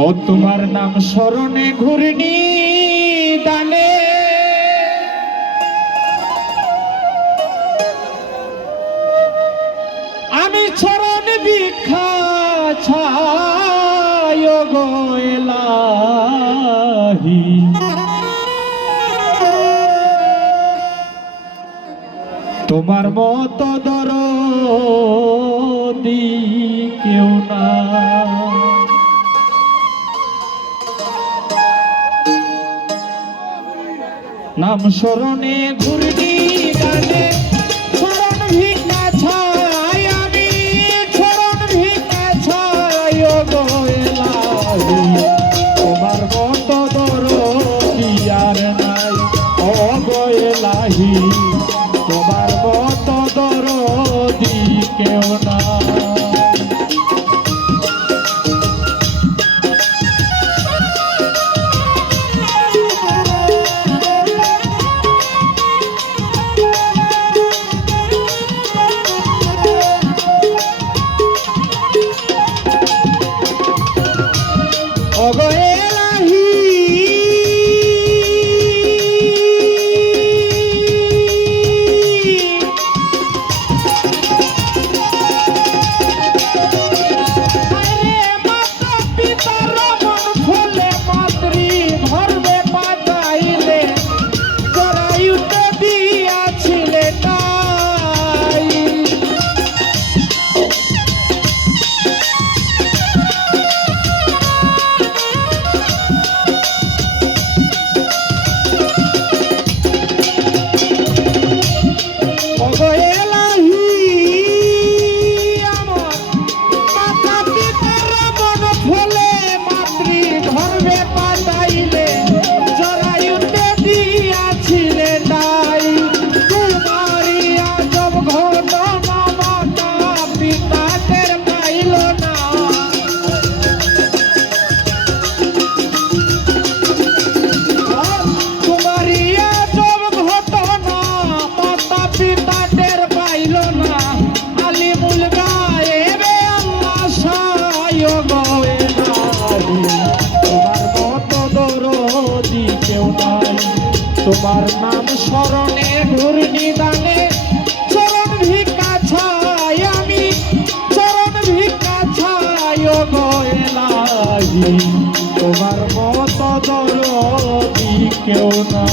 ও তোমার নাম স্মরণে ঘুরনি তোমার মত দরদি কেউ না। নাম স্মরণে ঘুরনি গানে তোমার নাম স্মরণে ঘুর নিদানে। চরণ ভিক্ষা ছাই আমি, চরণ ভিক্ষা ছাই ও গয়লাহি তোমার মত দরদি কেউ না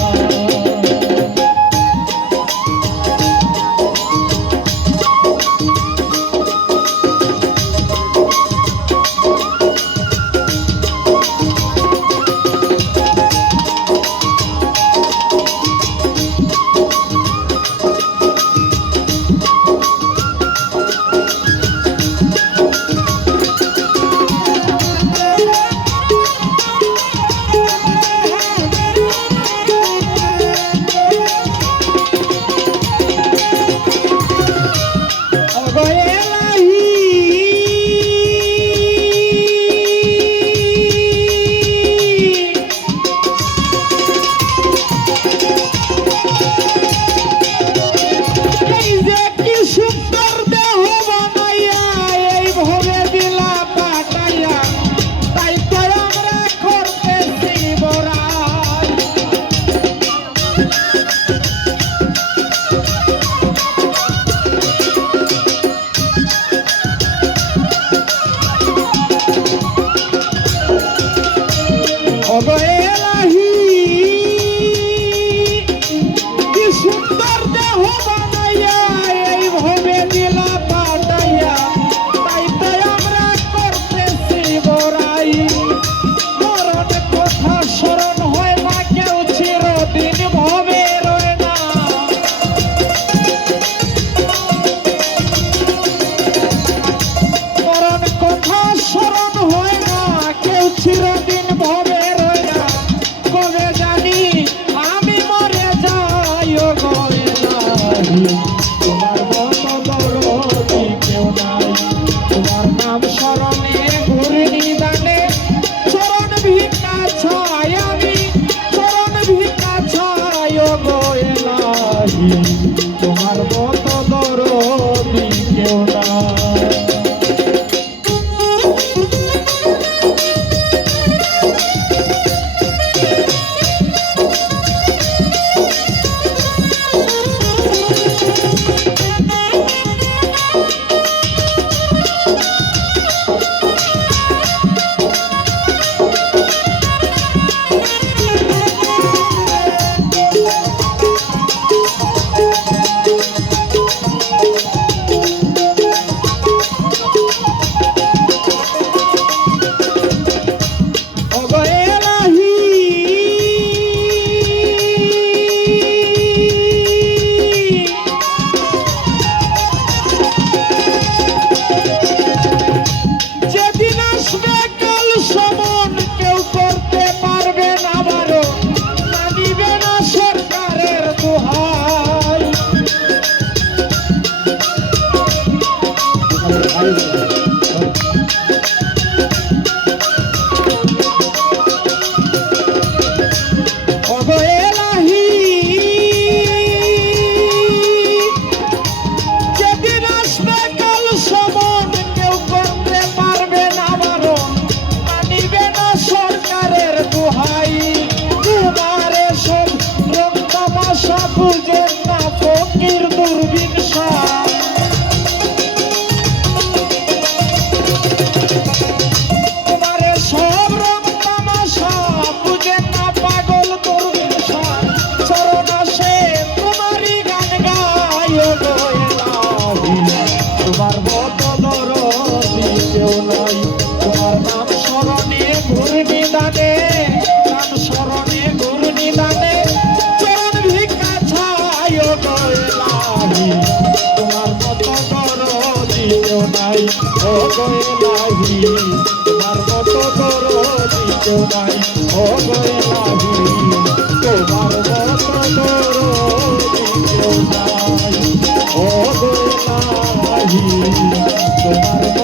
অবহেলা গয়লাহি তোমার মতো করো কেউ নাই। ও গয়লাহি তোমার মতো করো কেউ নাই। ও গয়লাহি তোমার